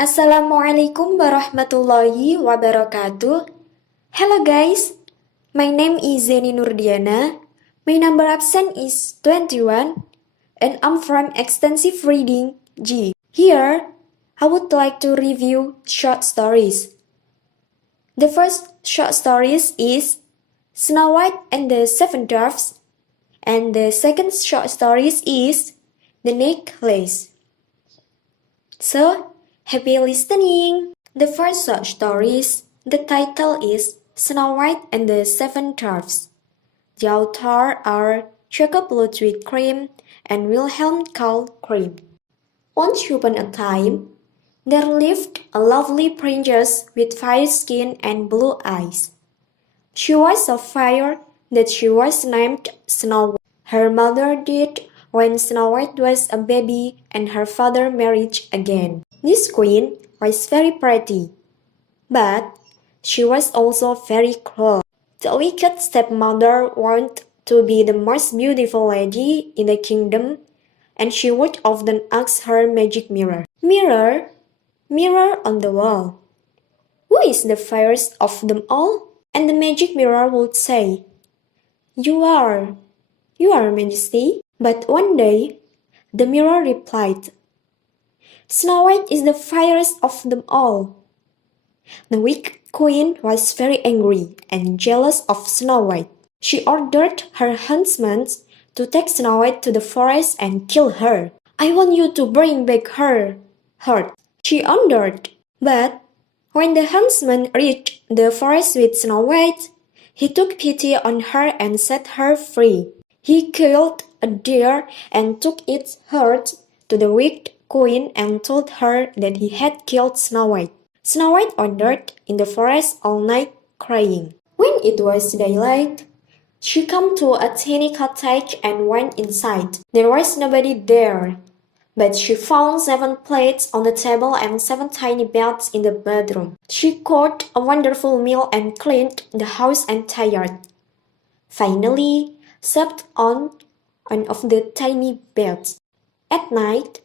Assalamualaikum warahmatullahi wabarakatuh. Hello guys, my name is Zeni Nurdiana. My number absent is 21 and I'm from Extensive Reading G. Here, I would like to review short stories. The first short stories is Snow White and the Seven Dwarfs, and the second short stories is The Necklace. So, happy listening! The first short stories, the title is Snow White and the Seven Dwarfs. The authors are Jacob Ludwig Grimm and Wilhelm Carl Grimm. Once upon a time, there lived a lovely princess with fair skin and blue eyes. She was so fair that she was named Snow White. Her mother died when Snow White was a baby and her father married again. This queen was very pretty, but she was also very cruel. The wicked stepmother wanted to be the most beautiful lady in the kingdom, and she would often ask her magic mirror, "Mirror, mirror on the wall, who is the fairest of them all?" And the magic mirror would say, You are, Majesty." But one day, the mirror replied, "Snow White is the fairest of them all." The wicked queen was very angry and jealous of Snow White. She ordered her huntsmen to take Snow White to the forest and kill her. "I want you to bring back her heart," she ordered. But when the huntsman reached the forest with Snow White, he took pity on her and set her free. He killed a deer and took its heart to the wicked queen and told her that he had killed Snow White. Snow White wandered in the forest all night crying. When it was daylight, she came to a tiny cottage and went inside. There was nobody there, but she found 7 plates on the table and 7 tiny beds in the bedroom. She cooked a wonderful meal and cleaned the house and tired. Finally, slept on one of the tiny beds. At night,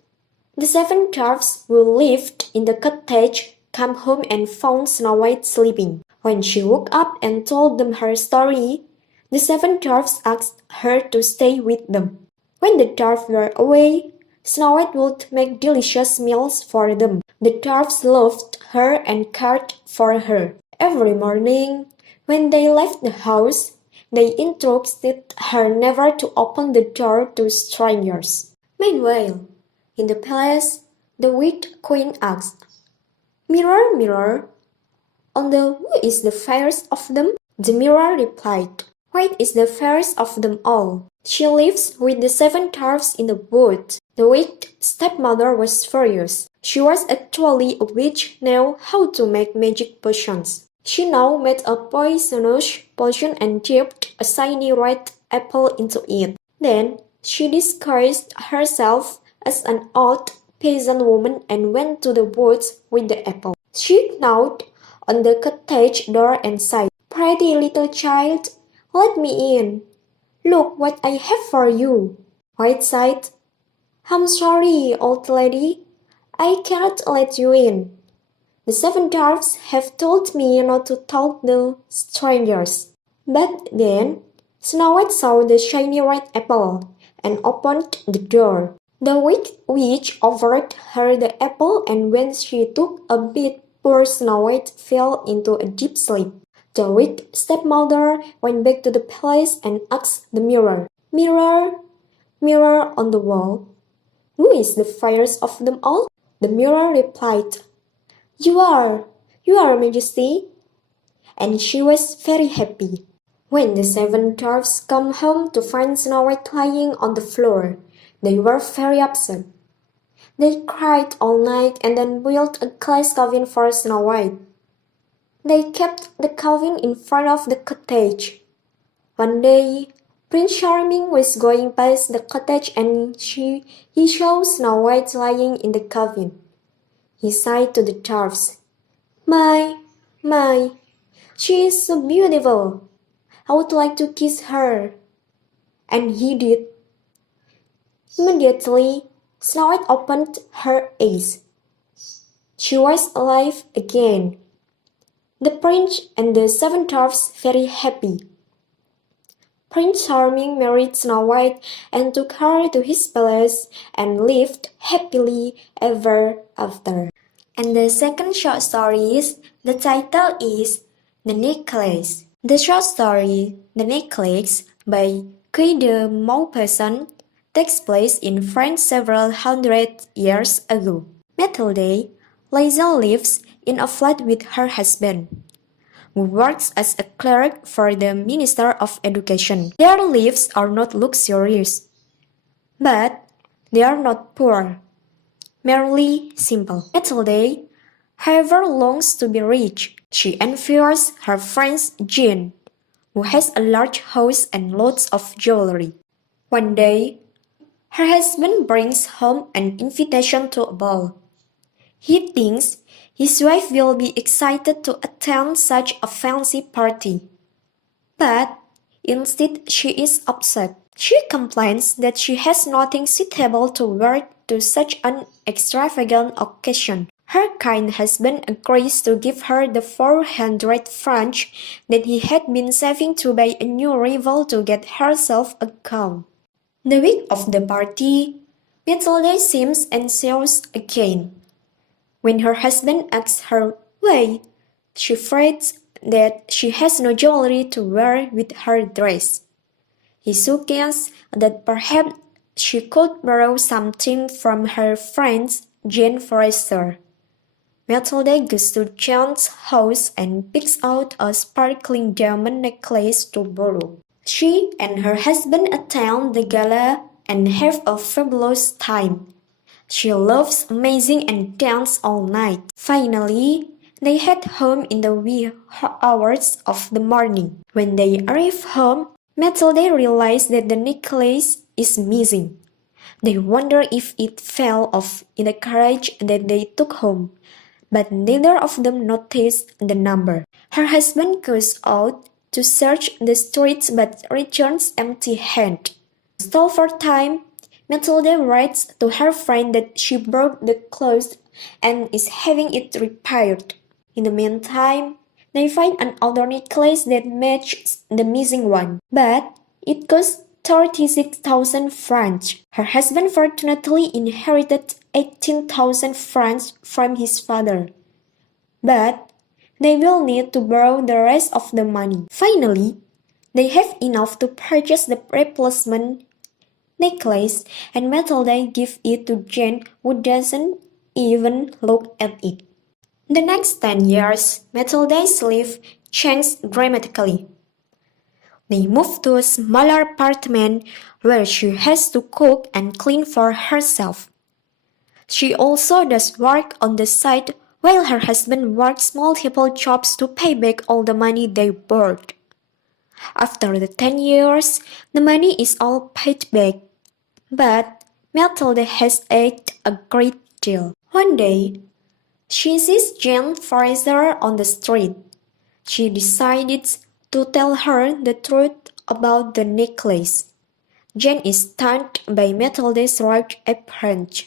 the 7 dwarfs who lived in the cottage came home and found Snow White sleeping. When she woke up and told them her story, the 7 dwarfs asked her to stay with them. When the dwarfs were away, Snow White would make delicious meals for them. The dwarfs loved her and cared for her. Every morning, when they left the house, they instructed her never to open the door to strangers. Meanwhile, in the palace, the wicked queen asked, "Mirror, mirror, on the who is the fairest of them?" The mirror replied, "White is the fairest of them all. She lives with the 7 dwarfs in the wood." The wicked stepmother was furious. She was actually a witch, knew how to make magic potions. She now made a poisonous potion and dipped a shiny red apple into it. Then she disguised herself as an old peasant woman and went to the woods with the apple. She knocked on the cottage door and said, "Pretty little child, let me in. Look what I have for you." White said, "I'm sorry, old lady, I cannot let you in. The 7 dwarfs have told me not to talk to strangers." But then Snow White saw the shiny red apple and opened the door. The wicked witch offered her the apple, and when she took a bit, poor Snow White fell into a deep sleep. The wicked stepmother went back to the palace and asked the mirror, "Mirror, mirror on the wall, who is the fairest of them all?" The mirror replied, You are, Majesty." And she was very happy. When the 7 dwarfs come home to find Snow White lying on the floor, they were very upset. They cried all night and then built a glass coffin for Snow White. They kept the coffin in front of the cottage. One day, Prince Charming was going past the cottage and he saw Snow White lying in the coffin. He sighed to the dwarfs, My, she is so beautiful. I would like to kiss her." And he did. Immediately, Snow White opened her eyes. She was alive again. The prince and the seven dwarfs very happy. Prince Charming married Snow White and took her to his palace and lived happily ever after. And the second short story the title is The Necklace. The short story, The Necklace, by Guy de Maupassant, takes place in France several hundred years ago. Mathilde Liesel lives in a flat with her husband, who works as a clerk for the Minister of Education. Their lives are not luxurious, but they are not poor, merely simple. Mathilde, however, longs to be rich. She envies her friend Jean, who has a large house and lots of jewelry. One day, her husband brings home an invitation to a ball. He thinks his wife will be excited to attend such a fancy party. But instead she is upset. She complains that she has nothing suitable to wear to such an extravagant occasion. Her kind husband agrees to give her the 400 francs that he had been saving to buy a new rival to get herself a gown. The week of the party, Mathilde seems anxious again. When her husband asks her why, she frets that she has no jewelry to wear with her dress. He suggests that perhaps she could borrow something from her friend Jean Forrester. Mathilde goes to Jean's house and picks out a sparkling diamond necklace to borrow. She and her husband attend the gala and have a fabulous time. She loves amazing and dance all night. Finally, they head home in the wee hours of the morning. When they arrive home, Mathilde realizes that the necklace is missing. They wonder if it fell off in the carriage that they took home, but neither of them noticed the number. Her husband goes out to search the streets but returns empty-handed. Stall for time, Mathilde writes to her friend that she broke the cloth and is having it repaired. In the meantime, they find an older necklace that matches the missing one, but it costs 36,000 francs. Her husband fortunately inherited 18,000 francs from his father, but they will need to borrow the rest of the money. Finally, they have enough to purchase the replacement necklace, and Mathilde gives it to Jean, who doesn't even look at it. The next 10 years, Mathilde's life changed dramatically. They move to a smaller apartment where she has to cook and clean for herself. She also does work on the side while her husband works multiple jobs to pay back all the money they borrowed. After the 10 years, the money is all paid back, but Mathilde has aged a great deal. One day, she sees Jean Forrester on the street. She decides to tell her the truth about the necklace. Jean is stunned by Mathilde's large appearance.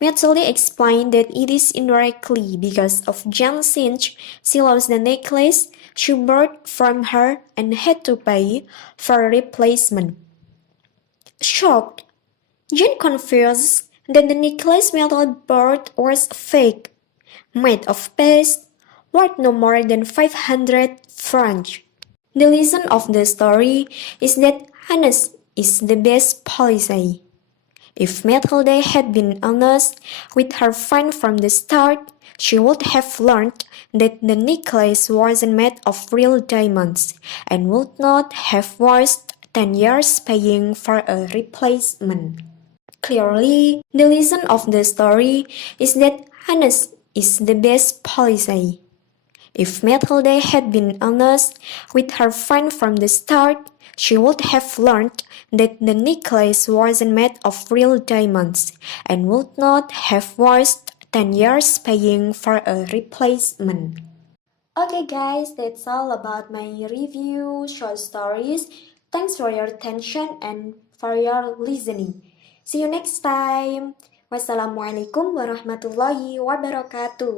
Mathilde explained that it is indirectly because of Jean since she lost the necklace she bought from her and had to pay for a replacement. Shocked, Jean confesses that the necklace Mathilde bought was fake, made of paste, worth no more than 500 francs. The lesson of the story is that honesty is the best policy. If Mathilde had been honest with her friend from the start, she would have learned that the necklace wasn't made of real diamonds and would not have wasted 10 years paying for a replacement. Clearly, the lesson of the story is that honesty is the best policy. If Mathilde had been honest with her friend from the start, she would have learned that the necklace wasn't made of real diamonds and would not have wasted 10 years paying for a replacement. Okay guys, that's all about my review short stories. Thanks for your attention and for your listening. See you next time. Wassalamualaikum warahmatullahi wabarakatuh.